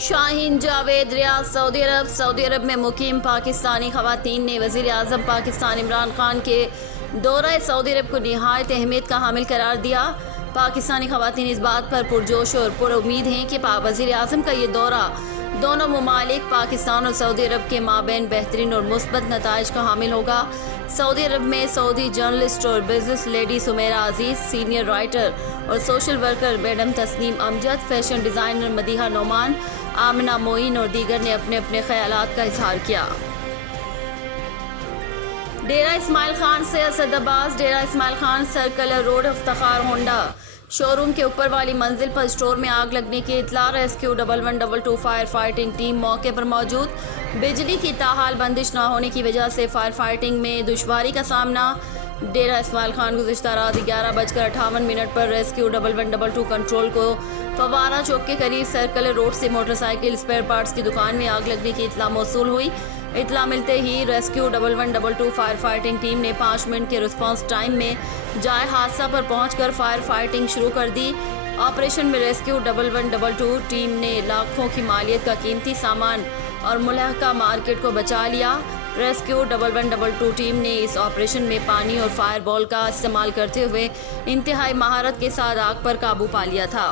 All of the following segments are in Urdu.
شاہین جاوید ریاض سعودی عرب میں مقیم پاکستانی خواتین نے وزیر اعظم پاکستان عمران خان کے دورہ سعودی عرب کو نہایت اہمیت کا حامل قرار دیا۔ پاکستانی خواتین اس بات پر پرجوش اور پر امید ہیں کہ وزیر اعظم کا یہ دورہ دونوں ممالک پاکستان اور سعودی عرب کے مابین بہترین اور مثبت نتائج کا حامل ہوگا۔ سعودی عرب میں سعودی جرنلسٹ اور بزنس لیڈی سمیرہ عزیز، سینئر رائٹر اور سوشل ورکر میڈم تسنیم امجد، فیشن ڈیزائنر مدیحہ نعمان، آمنہ معین اور دیگر نے اپنے اپنے خیالات کا اظہار کیا۔ ڈیرہ اسماعیل خان سے Asad Abbas. Dera Ismail Khan circle road Iftikhar Honda showroom کے اوپر والی منزل پر اسٹور میں آگ لگنے کی اطلاع۔ ریسکیو 1112 فائر فائٹنگ ٹیم موقع پر موجود۔ بجلی کی تاحال بندش نہ ہونے کی وجہ سے فائر فائٹنگ میں دشواری کا سامنا۔ ڈیرہ اسماعیل خان گزشتہ رات 11:58 پر ریسکیو 1112 کنٹرول کو فوارہ چوک کے قریب سرکل روڈ سے موٹر سائیکل اسپیئر پارٹس کی دکان میں آگ لگنے کی اطلاع موصول ہوئی۔ اطلاع ملتے ہی ریسکیو 1112 فائر فائٹنگ ٹیم نے 5 منٹ کے رسپانس ٹائم میں جائے حادثہ پر پہنچ کر فائر فائٹنگ شروع کر دی۔ آپریشن میں ریسکیو 1112 ٹیم نے لاکھوں کی مالیت کا قیمتی سامان اور ملحقہ مارکیٹ کو بچا لیا۔ ریسکیو 1112 ٹیم نے اس آپریشن میں پانی اور فائر بال کا استعمال کرتے ہوئے انتہائی مہارت کے ساتھ آگ پر قابو پا لیا تھا۔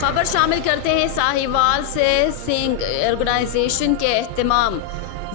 خبر شامل کرتے ہیں ساہیوال سے۔ سنگھ آرگنائزیشن کے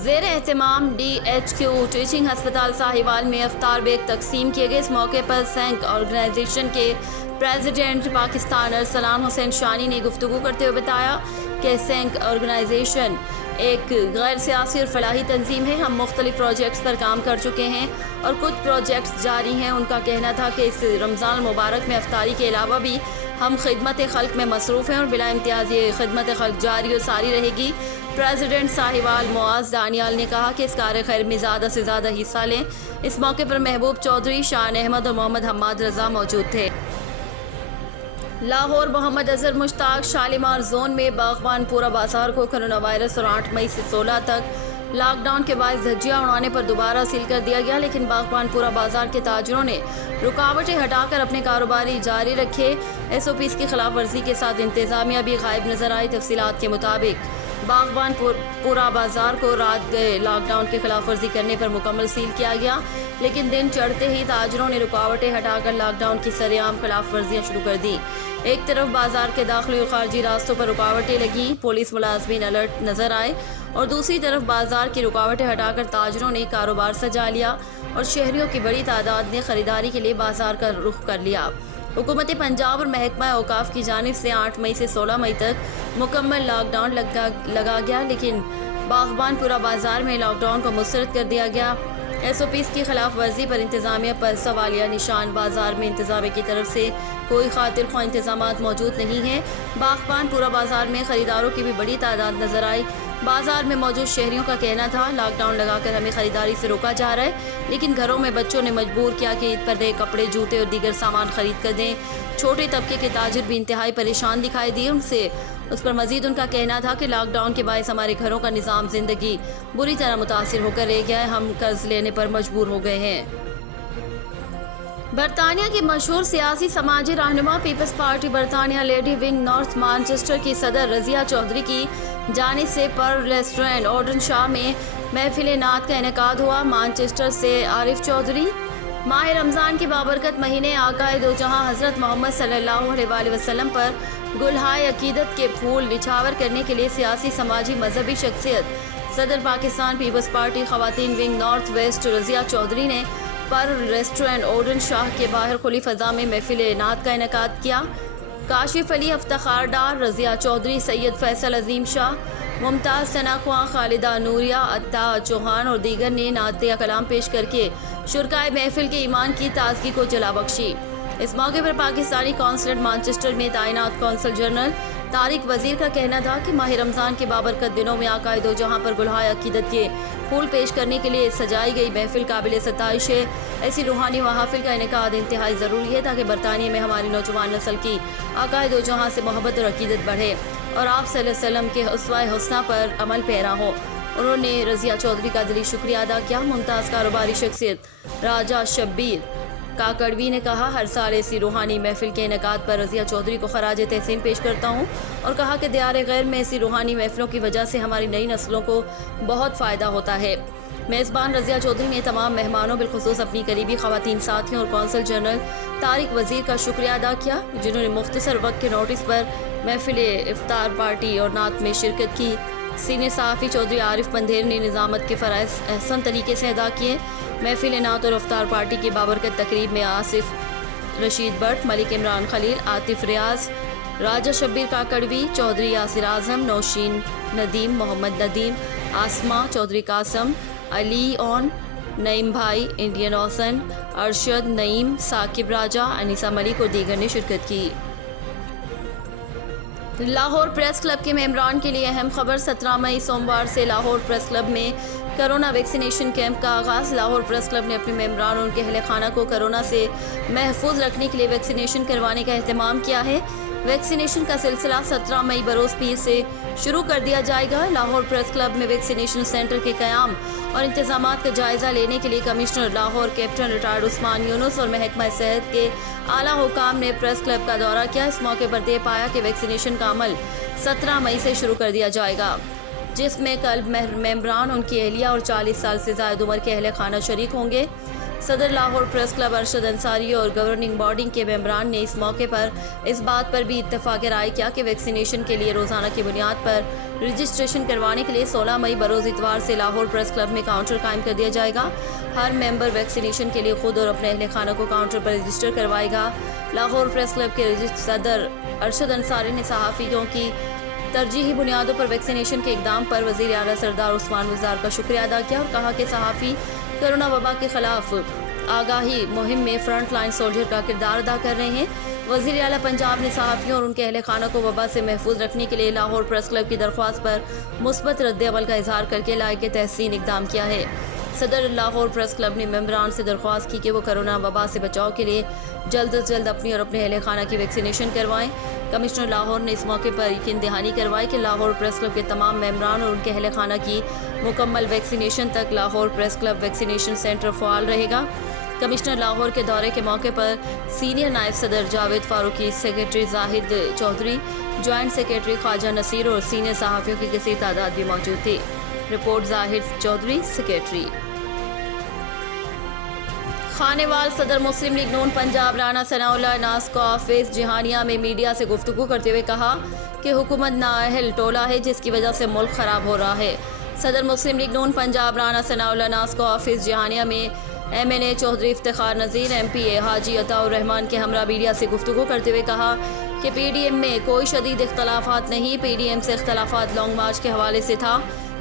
زیر اہتمام DHQ ٹیچنگ ہسپتال ساہیوال میں افطار بیگ تقسیم کیے گئے۔ اس موقع پر سنگھ آرگنائزیشن کے پریزیڈنٹ پاکستان ارسلان حسین شانی نے گفتگو کرتے ہوئے بتایا کہ سنگھ آرگنائزیشن ایک غیر سیاسی اور فلاحی تنظیم ہے۔ ہم مختلف پروجیکٹس پر کام کر چکے ہیں اور کچھ پروجیکٹس جاری ہیں۔ ان کا کہنا تھا کہ اس رمضان المبارک میں افطاری کے علاوہ بھی ہم خدمت خلق میں مصروف ہیں اور بلا امتیاز یہ خدمت خلق جاری اور ساری رہے گی۔ پریزیڈنٹ ساہیوال معاذ دانیال نے کہا کہ اس کار خیر میں زیادہ سے زیادہ حصہ لیں۔ اس موقع پر محبوب چودھری، شان احمد اور محمد حماد رضا موجود تھے۔ لاہور محمد اظہر مشتاق۔ شالیمار زون میں باغبان پورہ بازار کو کرونا وائرس اور 8 مئی سے 16 تک لاک ڈاؤن کے باعث دھجیاں اڑانے پر دوبارہ سیل کر دیا گیا، لیکن باغبان پورہ بازار کے تاجروں نے رکاوٹیں ہٹا کر اپنے کاروباری جاری رکھے۔ SOPs کی خلاف ورزی کے ساتھ انتظامیہ بھی غائب نظر آئی۔ تفصیلات کے مطابق باغبان پورہ بازار کو رات گئے لاک ڈاؤن کی خلاف ورزی کرنے پر مکمل سیل کیا گیا، لیکن دن چڑھتے ہی تاجروں نے رکاوٹیں ہٹا کر لاک ڈاؤن کی سرعام خلاف ورزیاں شروع کر دی۔ ایک طرف بازار کے داخلی اور خارجی راستوں پر رکاوٹیں لگیں، پولیس ملازمین الرٹ نظر آئے، اور دوسری طرف بازار کی رکاوٹیں ہٹا کر تاجروں نے کاروبار سجا لیا اور شہریوں کی بڑی تعداد نے خریداری کے لیے بازار کا رخ کر لیا۔ حکومت پنجاب اور محکمہ اوقاف کی جانب سے 8 مئی سے 16 مئی تک مکمل لاک ڈاؤن لگا گیا، لیکن باغبان پورہ بازار میں لاک ڈاؤن کو مسترد کر دیا گیا۔ SOPs کی خلاف ورزی پر انتظامیہ پر سوالیہ نشان۔ بازار میں انتظامیہ کی طرف سے کوئی خاطر خواہ انتظامات موجود نہیں ہیں۔ باغبان پورہ بازار میں خریداروں کی بھی بڑی تعداد نظر آئی۔ بازار میں موجود شہریوں کا کہنا تھا لاک ڈاؤن لگا کر ہمیں خریداری سے روکا جا رہا ہے، لیکن گھروں میں بچوں نے مجبور کیا کہ عید پر نئے کپڑے، جوتے اور دیگر سامان خرید کر دیں۔ چھوٹے طبقے کے تاجر بھی انتہائی پریشان دکھائی دیے۔ اس پر مزید ان کا کہنا تھا کہ لاک ڈاؤن کے باعث ہمارے گھروں کا نظام زندگی بری طرح متاثر ہو کر رہ گیا ہے، ہم قرض لینے پر مجبور ہو گئے ہیں۔ برطانیہ کی مشہور سیاسی سماجی رہنما پیپلز پارٹی برطانیہ لیڈی ونگ نارتھ مانچسٹر کی صدر رضیہ چودھری کی جانب سے پر ریسٹورنٹ اورڈن شاہ میں محفل نعت کا انعقاد ہوا۔ مانچسٹر سے عارف چودھری۔ ماہ رمضان کے بابرکت مہینے آقائے دو جہاں حضرت محمد صلی اللہ علیہ وآلہ وسلم پر گلہائے عقیدت کے پھول نچھاور کرنے کے لیے سیاسی سماجی مذہبی شخصیت صدر پاکستان پیپلز پارٹی خواتین wing north west Razia Chaudhry نے پر ریسٹورنٹ اورڈن شاہ کے باہر کھلی فضا میں محفل نعت کا انعقاد کیا۔ کاشف علی افتخار ڈار، رضیہ چودھری، سید فیصل عظیم شاہ، ممتاز ثنا خواں، خالدہ نوریہ، عطا چوہان اور دیگر نے نعتیہ کلام پیش کر کے شرکائے محفل کے ایمان کی تازگی کو جلا بخشی۔ اس موقع پر پاکستانی قونصلیٹ مانچسٹر میں تعینات قونصل جنرل طارق وزیر کا کہنا تھا کہ ماہ رمضان کے بابرکت دنوں میں آقائے دو جہاں پر گلہائے عقیدت کے پھول پیش کرنے کے لیے سجائی گئی محفل قابل ستائش ہے۔ ایسی روحانی محافل کا انعقاد انتہائی ضروری ہے تاکہ برطانیہ میں ہماری نوجوان نسل کی آقائے دو جہاں سے محبت اور عقیدت بڑھے اور آپ صلی اللہ علیہ وسلم کے اسوہ حسنہ پر عمل پیرا ہو۔ انہوں نے رضیہ چودھری کا دلی شکریہ ادا کیا۔ ممتاز کاروباری شخصیت راجہ شبیر کاکڑوی نے کہا ہر سال ایسی روحانی محفل کے انعقاد پر رضیہ چودھری کو خراج تحسین پیش کرتا ہوں اور کہا کہ دیار غیر میں ایسی روحانی محفلوں کی وجہ سے ہماری نئی نسلوں کو بہت فائدہ ہوتا ہے۔ میزبان رضیہ چودھری نے تمام مہمانوں بالخصوص اپنی قریبی خواتین ساتھیوں اور کونسل جنرل طارق وزیر کا شکریہ ادا کیا جنہوں نے مختصر وقت کے نوٹس پر محفل افطار پارٹی اور نعت میں شرکت کی۔ سینئر صحافی چودھری عارف بندھیر نے نظامت کے فرائض احسن طریقے سے ادا کیے۔ محفل نعت اور افطار پارٹی کی بابرکت تقریب میں آصف رشید بٹ، ملک عمران خلیل، عاطف ریاض، راجہ شبیر کاکڑوی، چودھری یاسر اعظم، نوشین ندیم، محمد ندیم، آسما، چودھری قاسم، علی اون، نعیم بھائی، انڈین اوسن، ارشد نعیم، ثاقب راجہ، انیسہ ملک اور دیگر نے شرکت کی۔ لاہور پریس کلب کے ممبران کے لیے اہم خبر 17 مئی سوموار سے لاہور پریس کلب میں کرونا ویکسینیشن کیمپ کا آغاز۔ لاہور پریس کلب نے اپنے ممبران اور ان کے اہل خانہ کو کرونا سے محفوظ رکھنے کے لیے ویکسینیشن کروانے کا اہتمام کیا ہے۔ ویکسینیشن کا سلسلہ 17 مئی بروز پیر سے شروع کر دیا جائے گا۔ لاہور پریس کلب میں ویکسینیشن سینٹر کے قیام اور انتظامات کا جائزہ لینے کے لیے کمشنر لاہور کیپٹن ریٹائرڈ عثمان یونس اور محکمہ صحت کے اعلیٰ حکام نے پریس کلب کا دورہ کیا۔ اس موقع پر دے پایا کہ ویکسینیشن کا عمل 17 مئی سے شروع کر دیا جائے گا، جس میں کلب ممبران، ان کی اہلیہ اور 40 سال سے زائد عمر کے اہل خانہ شریک ہوں گے۔ صدر لاہور پریس کلب ارشد انصاری اور گورننگ باڈی کے ممبران نے اس موقع پر اس بات پر بھی اتفاق رائے کیا کہ ویکسینیشن کے لیے روزانہ کی بنیاد پر رجسٹریشن کروانے کے لیے 16 مئی بروز اتوار سے لاہور پریس کلب میں کاؤنٹر قائم کر دیا جائے گا۔ ہر ممبر ویکسینیشن کے لیے خود اور اپنے اہل خانہ کو کاؤنٹر پر رجسٹر کروائے گا۔ لاہور پریس کلب کے صدر ارشد انصاری نے صحافیوں کی ترجیحی بنیادوں پر ویکسینیشن کے اقدام پر وزیر اعلیٰ سردار عثمان وزار کا شکریہ ادا کیا اور کہا کہ صحافی کرونا وبا کے خلاف آگاہی مہم میں فرنٹ لائن سولجر کا کردار ادا کر رہے ہیں۔ وزیر اعلیٰ پنجاب نے صحافیوں اور ان کے اہل خانہ کو وبا سے محفوظ رکھنے کے لیے لاہور پریس کلب کی درخواست پر مثبت رد عمل کا اظہار کر کے لائق تحسین اقدام کیا ہے۔ صدر لاہور پریس کلب نے ممبران سے درخواست کی کہ وہ کرونا وبا سے بچاؤ کے لیے جلد از جلد اپنی اور اپنے اہل خانہ کی ویکسینیشن کروائیں۔ کمشنر لاہور نے اس موقع پر یقین دہانی کروائی کہ لاہور پریس کلب کے تمام ممبران اور ان کے اہل خانہ کی مکمل ویکسینیشن تک Lahore press club vaccination centre فعال رہے گا۔ کمشنر لاہور کے دورے کے موقع پر سینئر نائب صدر جاوید فاروقی، سیکریٹری زاہد چودھری، جوائنٹ سیکریٹری خواجہ نصیر اور سینئر صحافیوں کی کثیر تعداد بھی موجود تھی۔ رپورٹ زاہد چودھری، سیکریٹری۔ خانیوال صدر مسلم لیگ نون پنجاب رانا ثناء اللہ اناس کو آفس جہانیہ میں میڈیا سے گفتگو کرتے ہوئے کہا کہ حکومت نااہل ٹولہ ہے جس کی وجہ سے ملک خراب ہو رہا ہے۔ صدر مسلم لیگ نون پنجاب رانا ثناء اللہ اناس کو آفس جہانیہ میں MNA چودھری افتخار نذیر، MPA حاجی عطاء الرحمان کے ہمراہ میڈیا سے گفتگو کرتے ہوئے کہا کہ PDM میں کوئی شدید اختلافات نہیں، PDM سے اختلافات لانگ مارچ کے حوالے سے تھا۔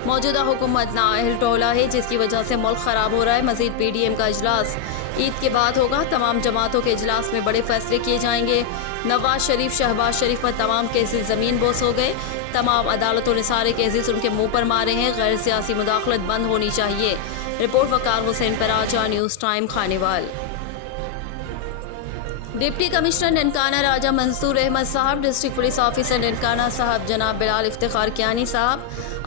موجودہ حکومت نااہل ٹولہ ہے جس کی وجہ سے ملک خراب ہو رہا ہے۔ مزید PDM کا اجلاس عید کے بعد ہوگا۔ تمام جماعتوں کے اجلاس میں بڑے فیصلے کیے جائیں گے۔ نواز شریف، شہباز شریف پر تمام کیسز زمین بوس ہو گئے۔ تمام عدالتوں نے سارے کیسز ان کے منہ پر مارے ہیں۔ غیر سیاسی مداخلت بند ہونی چاہیے۔ رپورٹ وقار حسین پراجا، news time, Khanewal. Deputy commissioner Nankana Raja Mansoor Ahmed sahib, district police officer Nankana صاحب جناب بلال افتخار کیانی صاحب،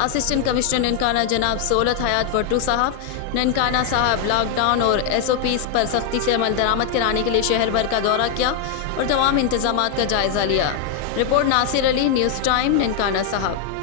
اسسٹنٹ کمشنر ننکانہ جناب سہولت حیات وٹو صاحب، ننکانہ صاحب لاک ڈاؤن اور SOPs پر سختی سے عمل درآمد کرانے کے لیے شہر بھر کا دورہ کیا اور تمام انتظامات کا جائزہ لیا۔ رپورٹ ناصر علی، نیوز ٹائم، ننکانہ صاحب۔